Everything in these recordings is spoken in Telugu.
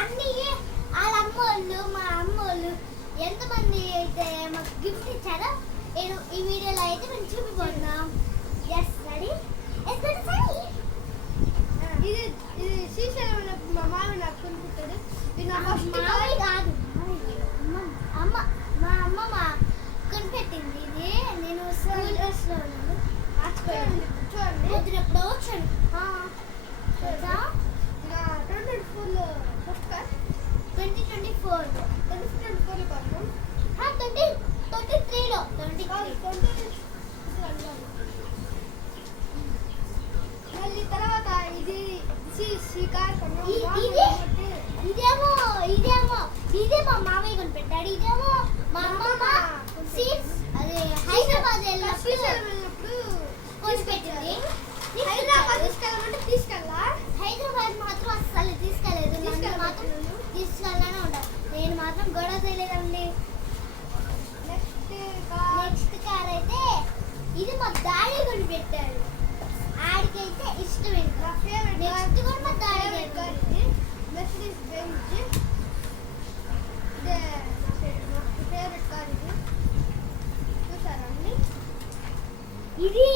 అన్ని వాళ్ళ అమ్మోళ్ళు మా అమ్మోళ్ళు ఎంతమంది అయితే మాకు గిఫ్ట్ ఇచ్చారో నేను ఈ వీడియోలో అయితే మేము చూపిపోతున్నాం. ఎస్ రెడీ ఇది శ్రీశైలం మా మావి నాకు కొనుక్కుంటాడు. ఇది నా ఫస్ట్ మావి కాదు, అమ్మ మా అమ్మమ్మ కొనిపెట్టింది. ఇది నేను స్కూల్ డ్రెస్లో ఉన్నాను. చూడండి పొద్దునప్పుడు వచ్చాను. 2024లో ఫస్ట్ క్లాస్ 2024 2024లో కొన్నాం. 2023లో మళ్ళీ తర్వాత ఇది కార్ కొన్నాం. ఇదే మా మామయ్య కొనిపెట్టాడు. ఇదేమో మా అమ్మమ్మ సీట్స్ అదే హైదరాబాద్ వెళ్ళినప్పుడు కొనిపెట్టింది. హైదరాబాద్ తీసుకెళ్ళమంటే తీసుకెళ్ళా. హైదరాబాద్ మాత్రం అస్సలు తీసుకెళ్ళలేదు. మాత్రం తీసుకెళ్ళానే ఉంటాను. నేను మాత్రం గొడవ చేయలేదండి. నెక్స్ట్ కార్ అయితే ఇది మా డాడీ కొనిపెట్టాడు. ఆడికైతే ఇష్టం. ఇంకా నెక్స్ట్ కూడా మా డాడీ మెర్సిడీస్ బెంజ్. ఇదే నా ఫేవరెట్ కార్. ఇది చూసారా అండి? ఇది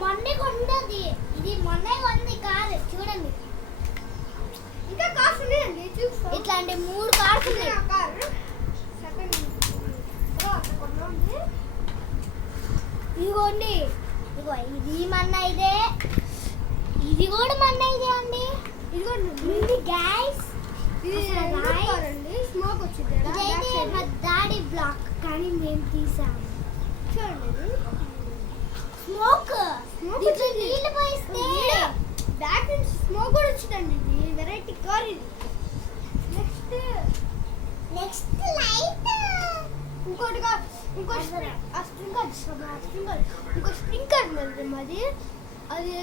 మొన్నే కొన్నది. ఇది మొన్నే కొన్నది కాదు. చూడండి ఇంకా కార్స్ ఉన్నాయండి, చూస్తాం. ఇట్లాంటి 3 కార్స్ ఉన్నాయి. కార్ సెకండ్ కొన్నాండి. ఇదిగోండి, ఇదిగో ఇది మన్న ఇదే, ఇది కూడా మన్న ఇదే అండి. ఇదిగోండి గైస్, ఇది అండి స్మోక్ వచ్చింది. ఇదైతే మా డాడీ బ్లాక్ కానీ మేము తీసాము. చూడండి స్మోక్ వచ్చింది. నీళ్ళు పోయిస్తే బ్యాక్ నుంచి స్మోక్ కూడా వచ్చిందండి. ఇది వెరైటీ కార్. ఇది నెక్స్ట్ లైట్ ఇంకోటి ఇంకో స్ప్రింకర్ ఉంది మాది. అది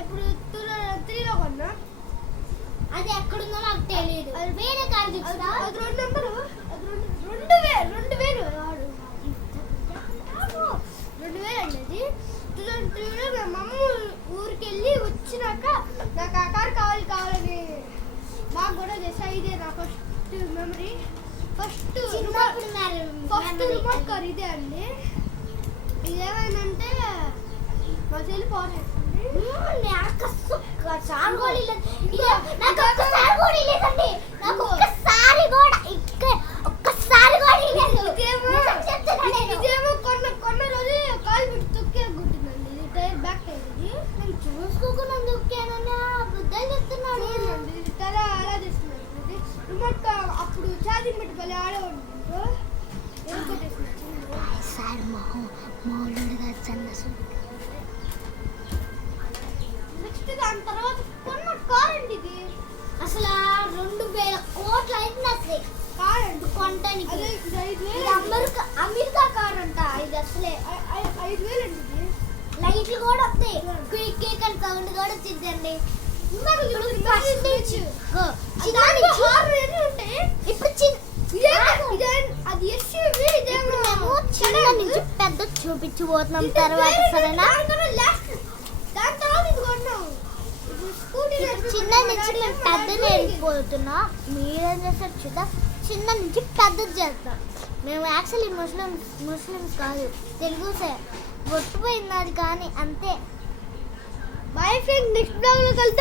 ఎప్పుడు 2003లో కొన్నా. అది ఎక్కడుందో నాకు తెలియదు. అది వేరే కార్ చూస్తా. అది 2 నెంబరు. అది 2000 అండి. అది 2003లో మా అమ్మ ఊరికి వెళ్ళి వచ్చినాక నాకు ఆ కార్ కావాలని బాగా గొడవ చేసా. ఇదే నా first memory. First remote car ఇదే అండి. ఇదేమైందంటే మా చెల్లి పవర్ చేస్తుంది. నాకు ఒక్కసారి కూడా లేదండి. ఇదేమో కొన్న రోజు కాలు పెట్టి తొక్కే గుట్టిందండి. ఇది టైర్ బ్యాక్ టైర్. ఇది నేను చూసుకోకుండా దొక్కానని బుద్ధలు చెప్తున్నాడు. ఇది తల అలా చేస్తున్నాడు. ఇది రిమోట్ అప్పుడు ఛార్జింగ్ పెట్టి భలే ఆడేవాడు. నెక్స్ట్ దాని తర్వాత కొన్న కార్ అండి. ఇది అసలు 2000 కోట్లు అయింది అసలు కార్ అండి కొనటానికి. అదే ఇది 5000 అమెరికా కార్ అంట. ఇది అసలే 5000 అండి. ఇది లైట్లు కూడా వస్తాయి. క్విక్ అండ్ సౌండ్ కూడా వచ్చిందండి. చిన్న నుంచి పెద్ద చూపించబోతున్నాం తర్వాత. సరేనా? చిన్న నుంచి మేము పెద్దది వెళ్ళిపోతున్నాం. మీరేం చేస్తారు చూద్దాం. చిన్న నుంచి పెద్దది చేస్తాం. మేము యాక్చువల్లీ ముస్లిమ్స్ కాదు, తెలుగుసే. ఒట్టిపోయింది అది కానీ అంతే. బై ఫ్రెండ్, నెక్స్ట్ బ్లాగ్ లో కలుద్దాం.